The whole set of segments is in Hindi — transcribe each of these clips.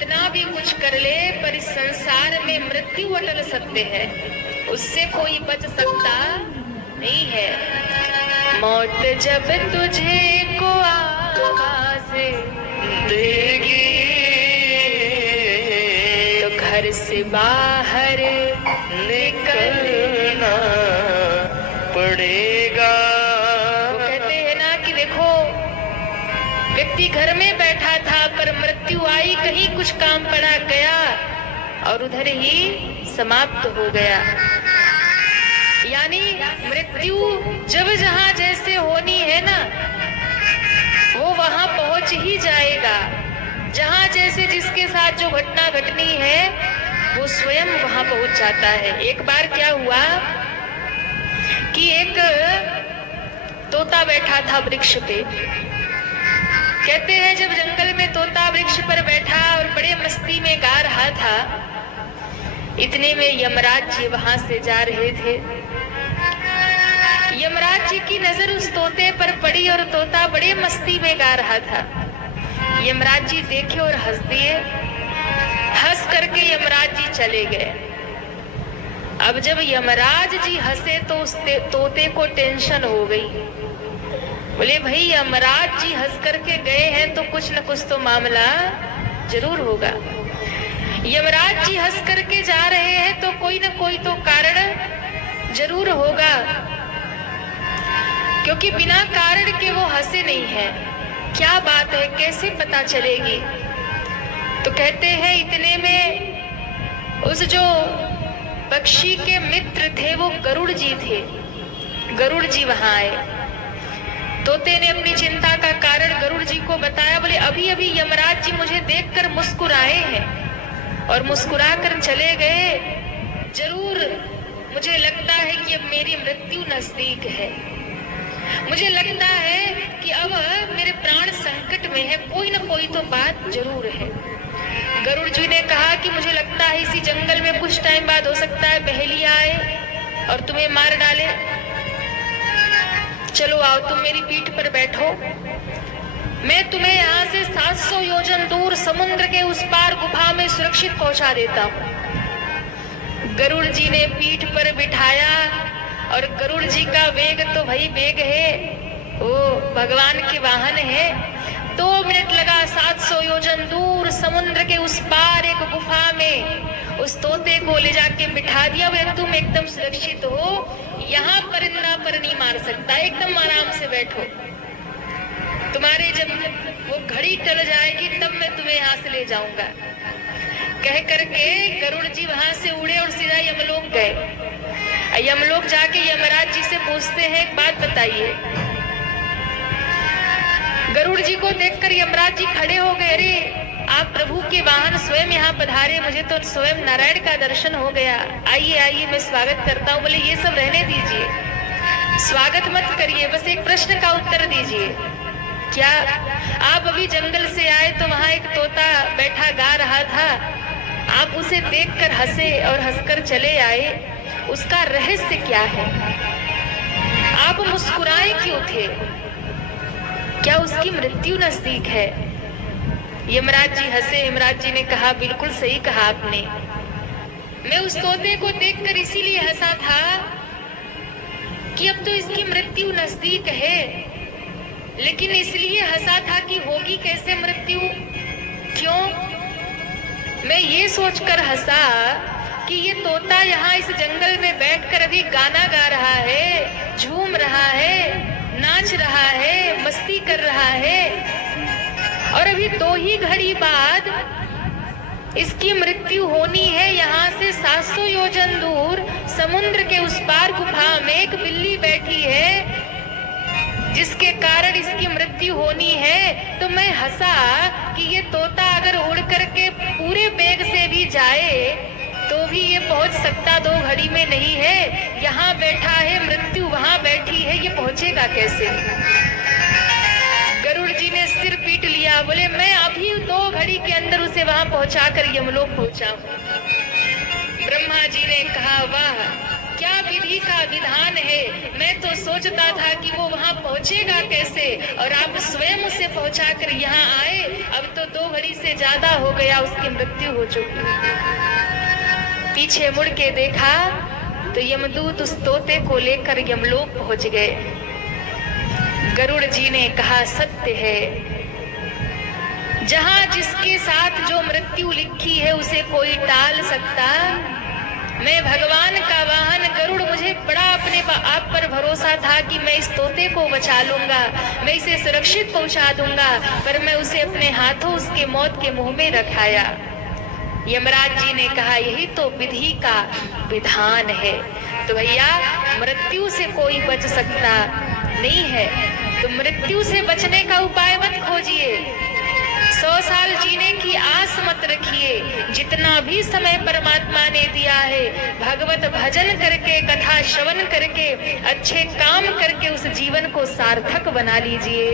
कितना भी कुछ कर ले पर इस संसार में मृत्यु अटल सत्य है, उससे कोई बच सकता नहीं है। मौत जब तुझे को आवाज देगी तो घर से बाहर निकलना पड़ेगा। वो कहते हैं ना कि देखो, व्यक्ति घर में बैठा था पर मृत्यु आई, कहीं कुछ काम पड़ा गया और उधर ही समाप्त हो गया। यानी मृत्यु जब जहां जैसे होनी है ना, वो वहां पहुंच ही जाएगा। जहां जैसे जिसके साथ जो घटना घटनी है वो स्वयं वहां पहुंच जाता है। एक बार क्या हुआ कि एक तोता बैठा था वृक्ष पे। कहते हैं जब जंगल में तोता वृक्ष पर बैठा और बड़े मस्ती में गा रहा था, इतने में यमराज जी वहां से जा रहे थे। यमराज जी की नजर उस तोते पर पड़ी और तोता बड़े मस्ती में गा रहा था। यमराज जी देखे और हंस दिए। हंस करके यमराज जी चले गए। अब जब यमराज जी हंसे तो उस तोते को टेंशन हो गई। बोले भाई यमराज जी हंस करके गए हैं तो कुछ न कुछ तो मामला जरूर होगा। यमराज जी हंस करके जा रहे हैं तो कोई न कोई तो कारण जरूर होगा, क्योंकि बिना कारण के वो हंसे नहीं है। क्या बात है, कैसे पता चलेगी? तो कहते हैं इतने में उस जो पक्षी के मित्र थे वो गरुड़ जी थे। गरुड़ जी वहां आए। तोते ने अपनी चिंता का कारण गरुड़ जी को बताया। बोले अभी अभी यमराज जी मुझे देखकर मुस्कुराए हैं और मुस्कुरा कर चले गए। जरूर मुझे लगता है कि अब मेरी मृत्यु नजदीक है। मुझे लगता है कि अब मेरे प्राण संकट में है, कोई ना कोई तो बात जरूर है। गरुड़ जी ने कहा कि मुझे लगता है इसी जंगल में कुछ टाइम बाद हो सकता है पहेली आए और तुम्हें मार डाले। चलो आओ, तुम मेरी पीठ पर बैठो, मैं तुम्हें यहाँ से 700 योजन दूर समुद्र के उस पार गुफा में सुरक्षित पहुंचा देता हूँ। गरुड़ जी ने पीठ पर बिठाया और गरुड़ जी का वेग तो भाई वेग है, वो भगवान के वाहन है। 2 मिनट लगा 700 योजन दूर समुद्र के उस पार एक गुफा में उस तोते को ले जाके बिठा दिया। वे तुम एकदम सुरक्षित हो, यहाँ परिंदा पर नहीं मार सकता, एकदम आराम से बैठो। तुम्हारे जब वो घड़ी टल जाएगी तब मैं तुम्हें यहाँ से ले जाऊंगा। कह करके गरुड़ जी वहां से उड़े और सीधा यमलोक गए। यमलोक जाके यमराज जी से पूछते हैं एक बात बताइए। गरुड़ जी को देखकर यमराज जी खड़े हो गए। अरे आप प्रभु के वाहन स्वयं यहाँ पधारे, मुझे तो स्वयं नारायण का दर्शन हो गया। आइए आइए, मैं स्वागत करता हूँ। बोले ये सब रहने दीजिए, स्वागत मत करिए, बस एक प्रश्न का उत्तर दीजिए। क्या आप अभी जंगल से आए तो वहां एक तोता बैठा गा रहा था, आप उसे देखकर हंसे और हंसकर चले आए, उसका रहस्य क्या है? आप मुस्कुराए क्यों थे? क्या उसकी मृत्यु नजदीक है? यमराज जी हंसे। यमराज जी ने कहा बिल्कुल सही कहा आपने। मैं उस तोते को देखकर इसीलिए हंसा था कि अब तो इसकी मृत्यु नजदीक है, लेकिन इसलिए हंसा था कि होगी कैसे मृत्यु। क्यों? मैं ये सोचकर हंसा कि ये तोता यहाँ इस जंगल में बैठकर अभी गाना गा रहा है, झूम रहा है, नाच रहा है, मस्ती कर रहा है, और अभी 2 ही घड़ी बाद इसकी मृत्यु होनी है। यहाँ से 700 योजन दूर समुद्र के उस पार गुफा में एक बिल्ली बैठी है जिसके कारण इसकी मृत्यु होनी है। तो मैं हंसा कि ये तोता अगर उड़ करके पूरे वेग से भी जाए तो भी ये पहुंच सकता 2 घड़ी में नहीं है। यहाँ बैठा है, मृत्यु वहां बैठी है, ये पहुंचेगा कैसे? गरुड़ जी ने सिर पीट लिया। बोले मैं अभी 2 घड़ी के अंदर उसे वहां पहुंचाकर यमलोक पहुंचाऊं। ब्रह्मा जी ने कहा वाह, क्या विधि का विधान है। मैं तो सोचता था कि वो वहां पहुंचेगा कैसे, और आप स्वयं उसे पहुंचाकर यहाँ आए। अब तो 2 घड़ी से ज्यादा हो गया, उसकी मृत्यु हो चुकी। पीछे मुड़ के देखा तो यमदूत उस तोते को लेकर यमलोक पहुंच गए। गरुड़ जी ने कहा, सत्य है, जहां जिसके साथ जो मृत्यु लिखी है उसे कोई टाल सकता। मैं भगवान का वाहन गरुड़, मुझे बड़ा अपने आप पर भरोसा था कि मैं इस तोते को बचा लूंगा, मैं इसे सुरक्षित पहुंचा दूंगा, पर मैं उसे अपने हाथों उसके मौत के मुंह में रखाया। यमराज जी ने कहा, यही तो विधि का विधान है। तो भैया, मृत्यु से कोई बच सकता नहीं है, तो मृत्यु से बचने का उपाय मत खोजिए। 100 साल जीने की आस मत रखिए। जितना भी समय परमात्मा ने दिया है, भगवत भजन करके, कथा श्रवण करके, अच्छे काम करके उस जीवन को सार्थक बना लीजिए।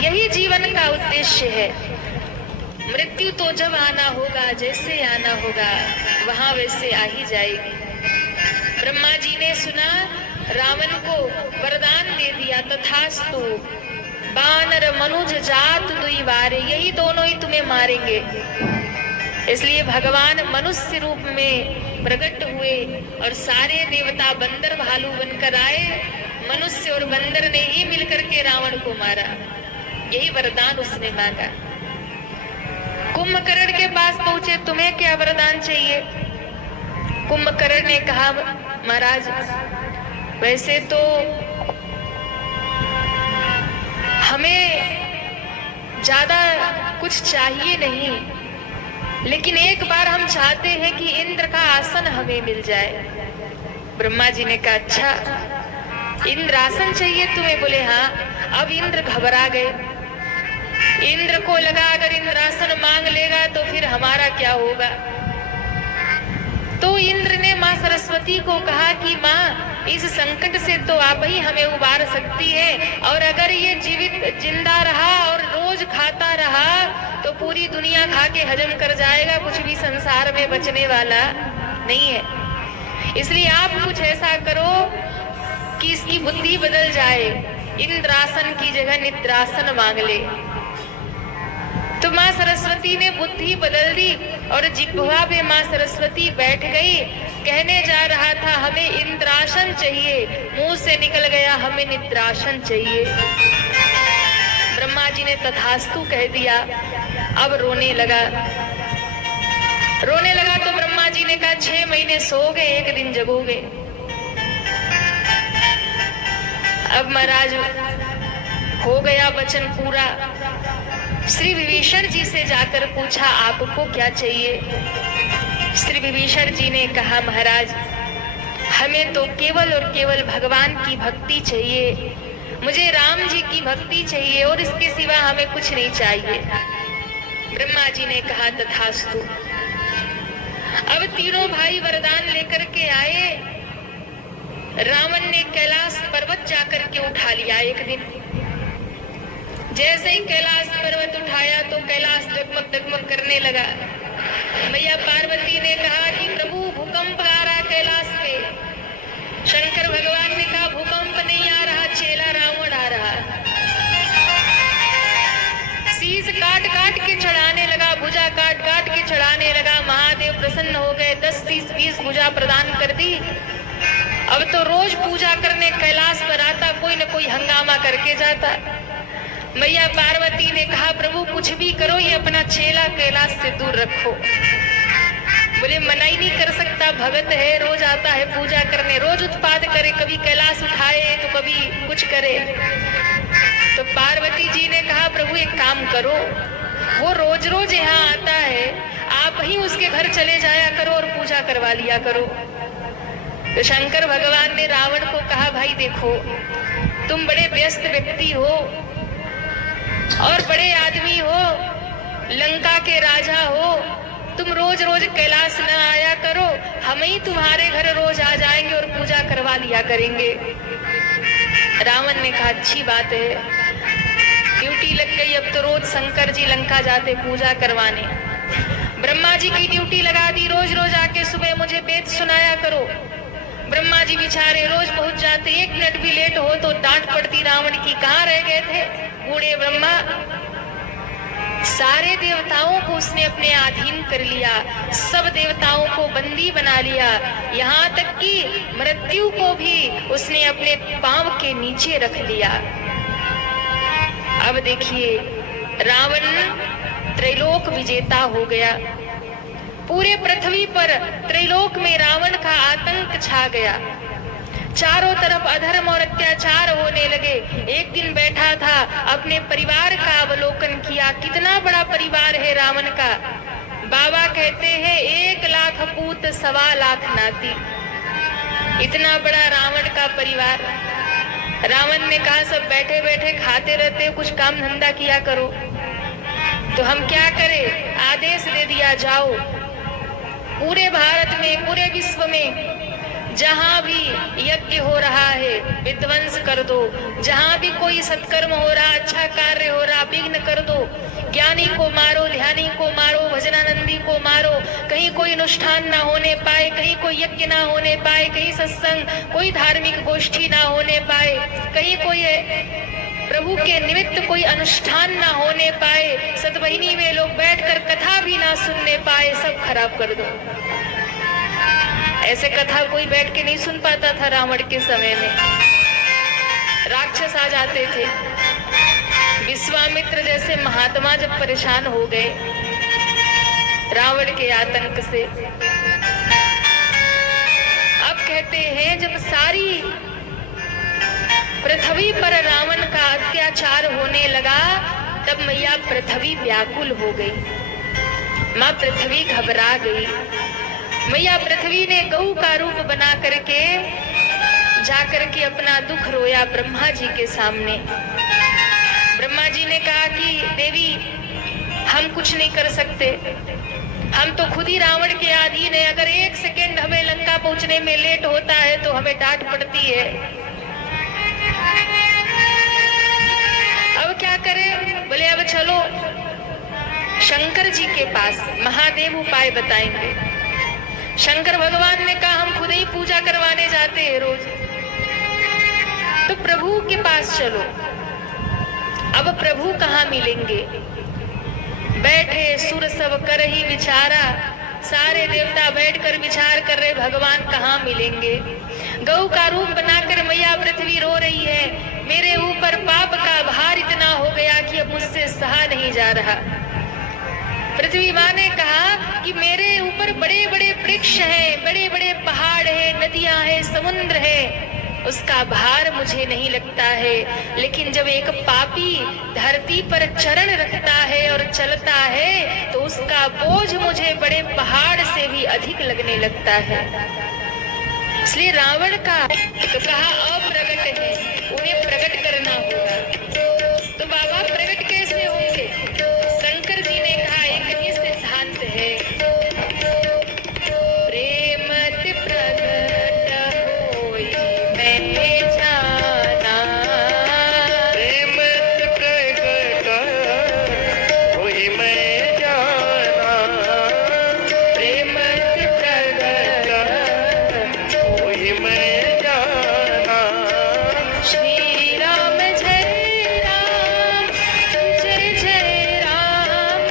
यही जीवन का उद्देश्य है। मृत्यु तो जब आना होगा, जैसे आना होगा, वहां वैसे आ ही जाएगी। ब्रह्मा जी ने सुना, रावण को वरदान दे दिया, तथास्तु, बानर मनुज जात दुई वारे, यही दोनों ही तुम्हें मारेंगे। इसलिए भगवान मनुष्य रूप में प्रकट हुए और सारे देवता बंदर भालू बनकर आए। मनुष्य और बंदर ने ही मिलकर के रावण को मारा। यही वरदान उसने मांगा। कुंभकर्ण के पास पहुंचे, तुम्हें क्या वरदान चाहिए? कुंभकर्ण ने कहा, महाराज, वैसे तो हमें ज्यादा कुछ चाहिए नहीं, लेकिन एक बार हम चाहते हैं कि इंद्र का आसन हमें मिल जाए। ब्रह्मा जी ने कहा, अच्छा, इंद्र आसन चाहिए तुम्हें? बोले हाँ। अब इंद्र घबरा गए। इंद्र को लगा, अगर इंद्रासन मांग लेगा तो फिर हमारा क्या होगा। तो इंद्र ने माँ सरस्वती को कहा कि माँ, इस संकट से तो आप ही हमें उबार सकती है, और अगर ये जीवित जिंदा रहा और रोज खाता रहा तो पूरी दुनिया खा के हजम कर जाएगा, कुछ भी संसार में बचने वाला नहीं है। इसलिए आप कुछ ऐसा करो कि इसकी बुद्धि बदल जाए, इंद्रासन की जगह निद्रासन मांग ले। तो माँ सरस्वती ने बुद्धि बदल दी और जिह्वा पे माँ सरस्वती बैठ गई। कहने जा रहा था, हमें इंद्रासन चाहिए, मुंह से निकल गया, हमें निद्रासन चाहिए। ब्रह्मा जी ने तथास्तु कह दिया। अब रोने लगा। तो ब्रह्मा जी ने कहा, 6 महीने सोओगे, 1 दिन जगोगे। अब महाराज हो गया वचन पूरा। श्री विभीषण जी से जाकर पूछा, आपको क्या चाहिए? श्री विभीषण जी ने कहा, महाराज, हमें तो केवल और केवल भगवान की भक्ति चाहिए, मुझे राम जी की भक्ति चाहिए, और इसके सिवा हमें कुछ नहीं चाहिए। ब्रह्मा जी ने कहा, तथास्तु। अब तीनों भाई वरदान लेकर के आए। रावण ने कैलाश पर्वत जाकर के उठा लिया एक दिन। जैसे ही कैलाश पर्वत उठाया तो कैलाश डगमग डगमग करने लगा। मैया पार्वती ने कहा कि प्रभु, भूकंप आ रहा कैलाश पे। शंकर भगवान ने कहा, भूकंप नहीं आ रहा, चेला रावण आ रहा। शीश काट काट के चढ़ाने लगा, भुजा काट काट के चढ़ाने लगा। महादेव प्रसन्न हो गए, 10 शीश 20 भुजा प्रदान कर दी। अब तो रोज पूजा करने कैलाश पर आता, कोई न कोई हंगामा करके जाता। मैया पार्वती ने कहा, प्रभु कुछ भी करो, ये अपना चेला कैलाश से दूर रखो। बोले, मना ही नहीं कर सकता, भगत है, रोज आता है पूजा करने, रोज उत्पाद करे, कभी कैलाश उठाए तो कभी कुछ करे। तो पार्वती जी ने कहा, प्रभु एक काम करो, वो रोज रोज यहाँ आता है, आप ही उसके घर चले जाया करो और पूजा करवा लिया करो। तो शंकर भगवान ने रावण को कहा, भाई देखो, तुम बड़े व्यस्त व्यक्ति हो और बड़े आदमी हो, लंका के राजा हो, तुम रोज रोज कैलाश न आया करो, हम ही तुम्हारे घर रोज आ जाएंगे और पूजा करवा लिया करेंगे। रावण ने कहा, अच्छी बात है, ड्यूटी लग गई, अब तो रोज शंकर जी लंका जाते पूजा करवाने। ब्रह्मा जी की ड्यूटी लगा दी, रोज रोज आके सुबह मुझे वेद सुनाया करो। ब्रह्मा जी बेचारे रोज पहुंच जाते, 1 मिनट भी लेट हो तो डांट पड़ती रावण की, कहाँ रह गए थे बूढ़े ब्रह्मा, सारे देवताओं को उसने अपने अधीन कर लिया, सब देवताओं को बंदी बना लिया, यहाँ तक कि मृत्यु को भी उसने अपने पांव के नीचे रख लिया। अब देखिए, रावण त्रैलोक विजेता हो गया। पूरे पृथ्वी पर त्रैलोक में रावण का आतंक छा गया। चारों तरफ अधर्म और अत्याचार होने लगे। एक दिन बैठा था, अपने परिवार का अवलोकन किया। कितना बड़ा परिवार है रावण का। बाबा कहते हैं 1 लाख पूत 1.25 लाख नाती। इतना बड़ा रावण का परिवार। रावण ने कहा सब बैठे बैठे खाते रहते हो, कुछ काम धंधा किया करो। तो हम क्या करें? आदेश दे दिया, जाओ पूरे भारत में, पूरे विश्व में जहां भी यज्ञ हो रहा है विध्वंस कर दो। जहां भी कोई सत्कर्म हो रहा, अच्छा कार्य हो रहा, विघ्न कर दो। ज्ञानी को मारो, ध्यानी को मारो, भजनानंदी को मारो। कहीं कोई अनुष्ठान ना होने पाए, कहीं कोई यज्ञ ना होने पाए, कहीं सत्संग, कोई धार्मिक गोष्ठी ना होने पाए, कहीं कोई प्रभु के निमित्त कोई अनुष्ठान ना होने पाए, सतवाहिनी में लोग बैठकर कथा भी ना सुनने पाए, सब खराब कर दो। ऐसे कथा कोई बैठ के नहीं सुन पाता था रावण के समय में। राक्षस आ जाते थे। विश्वामित्र जैसे महात्मा जब परेशान हो गए रावण के आतंक से, अब कहते हैं जब सारी पृथ्वी पर रावण का अत्याचार होने लगा, तब मैया पृथ्वी व्याकुल हो गई। माँ पृथ्वी घबरा गई। मैया पृथ्वी ने गऊ का रूप बना करके जाकर के अपना दुख रोया ब्रह्मा जी के सामने। ब्रह्मा जी ने कहा कि देवी, हम कुछ नहीं कर सकते, हम तो खुद ही रावण के अधीन है। अगर 1 सेकेंड हमें लंका पहुंचने में लेट होता है तो हमें डांट पड़ती है। अब क्या करें? बोले अब चलो शंकर जी के पास, महादेव उपाय बताएंगे। शंकर भगवान ने कहा हम खुद ही पूजा करवाने जाते हैं रोज, तो प्रभु के पास चलो। अब प्रभु कहाँ मिलेंगे? बैठे सुर सब कर ही विचारा, सारे देवता बैठकर विचार कर रहे भगवान कहाँ मिलेंगे। गौ का रूप बनाकर मैया पृथ्वी रो रही है, मेरे ऊपर पाप का भार इतना हो गया कि अब मुझसे सहा नहीं जा रहा। पृथ्वी माँ ने कहा कि मेरे ऊपर बड़े बड़े वृक्ष हैं, बड़े बड़े पहाड़ हैं, नदियां हैं, समुद्र है, उसका भार मुझे नहीं लगता है। लेकिन जब एक पापी धरती पर चरण रखता है और चलता है तो उसका बोझ मुझे बड़े पहाड़ से भी अधिक लगने लगता है। इसलिए रावण का तो कहा अप्रगट है, उन्हें प्रकट करना होगा। तो बाबा प्रकट कैसे होंगे? शंकर जी ने कहा एक ही सिद्धांत है, प्रेम से प्रकट होई मैं जाना। प्रेम से प्रकट होई मैं जाना। प्रेम से प्रकट होई मैं जाना। श्री राम जय राम, जय जय राम।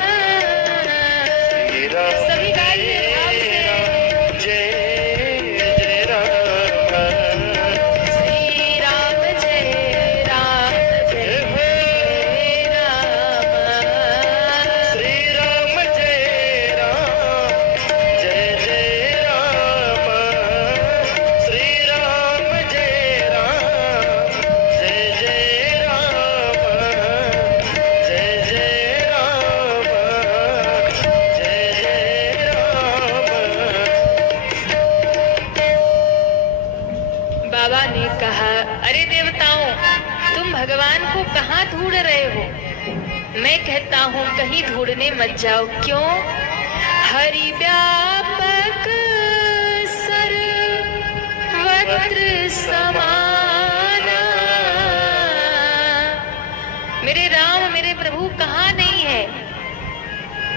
श्री राम सभी गाइए भाव से। जय जय राम। श्री राम जय राम, जय जय राम। श्री राम जय राम। जय जय राम। श्री राम जय राम। जय जय राम। जय जय राम। जय जय राम। बाबा ने कहा, अरे देवताओं, तुम भगवान को कहाँ ढूंढ रहे हो? मैं कहता हूँ कहीं ढूंढने मत जाओ। क्यों? हरि व्यापक सर्वत्र समाना। मेरे राम, मेरे प्रभु कहाँ नहीं है?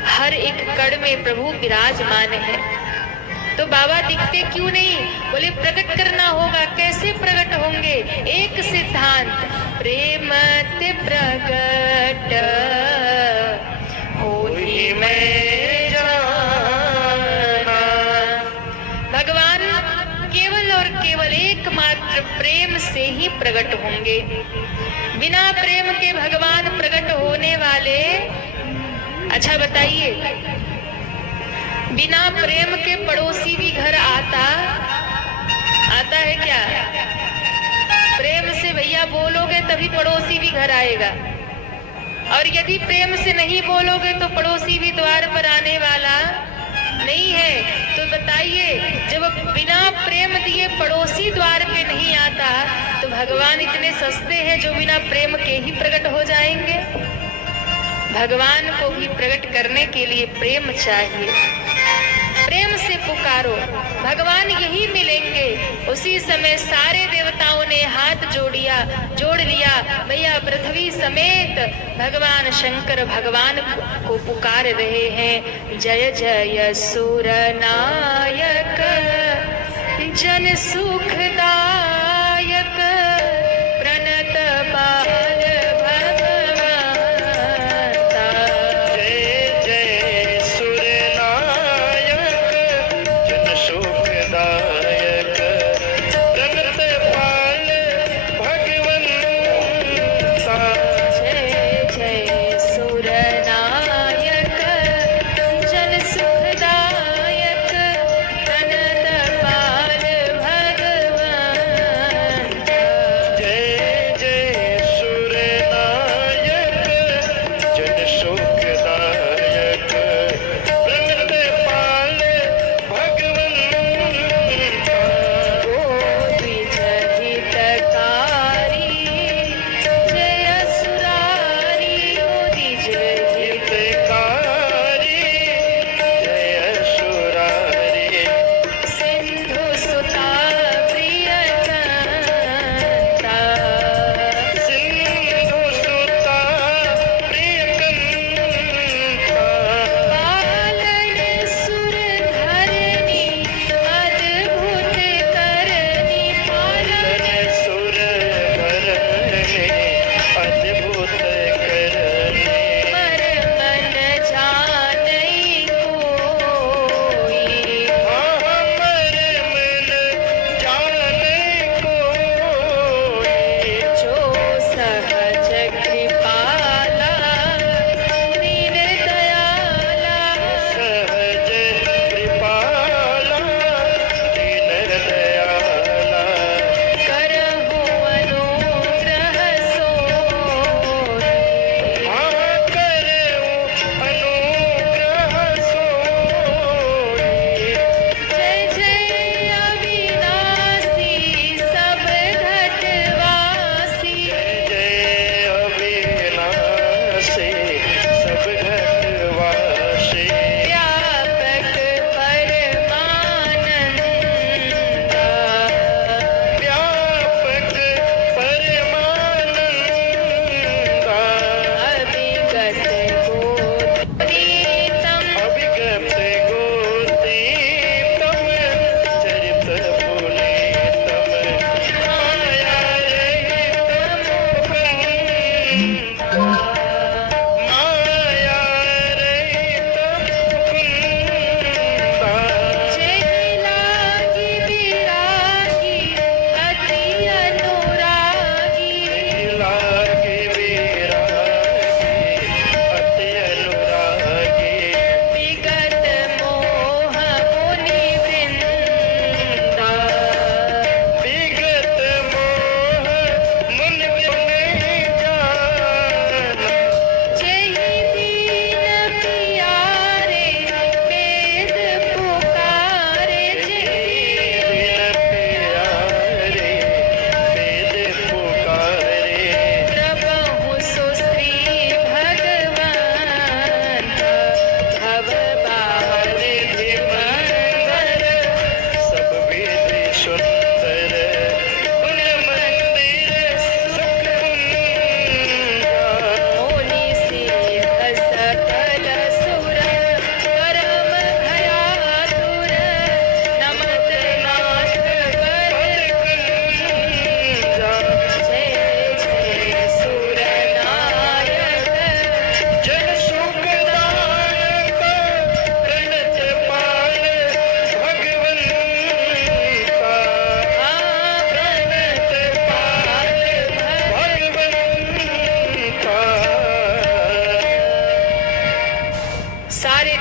हर एक कण में प्रभु विराजमान है। तो बाबा दिखते क्यों नहीं? बोले प्रकट करना होगा। कैसे प्रकट होंगे? एक सिद्धांत, प्रेम ते प्रकट प्रकट होंगे। बिना प्रेम के भगवान प्रकट होने वाले, अच्छा बताइए, बिना प्रेम के पड़ोसी भी घर आता है क्या? प्रेम से भैया बोलोगे तभी पड़ोसी भी घर आएगा, और यदि प्रेम से नहीं बोलोगे तो पड़ोसी भी द्वार पर आने वाला नहीं है। तो बताइए, जब बिना प्रेम दिए पड़ोसी द्वार पे नहीं आता तो भगवान इतने सस्ते हैं जो बिना प्रेम के ही प्रकट हो जाएंगे। भगवान को भी प्रकट करने के लिए प्रेम चाहिए। प्रेम से पुकारो, भगवान यही मिलेंगे। उसी समय सारे देवताओं ने हाथ जोड़ लिया। भैया पृथ्वी समेत भगवान शंकर भगवान को पुकार रहे हैं। जय जय सुर नायक जन सुखदायक प्रणत बाल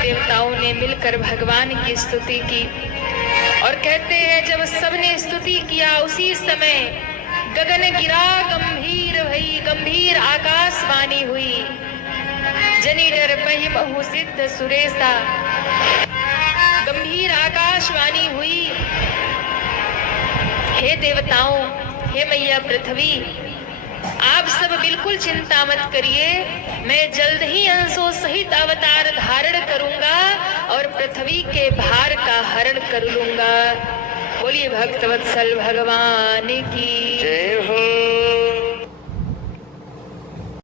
देवताओं ने मिलकर भगवान की स्तुति की। और कहते हैं जब सबने स्तुति किया उसी समय गगन गिरा, गंभीर भई, गंभीर आकाशवाणी हुई। जनी डर बहि बहु सिद्ध सुरेशा, गंभीर आकाशवाणी हुई। हे देवताओं, हे मैया पृथ्वी, आप सब बिल्कुल चिंता मत करिए, मैं जल्द ही अंशों सहित अवतार धारण करूंगा और पृथ्वी के भार का हरण कर लूंगा। बोलिए भक्तवत्सल भगवान की जय हो।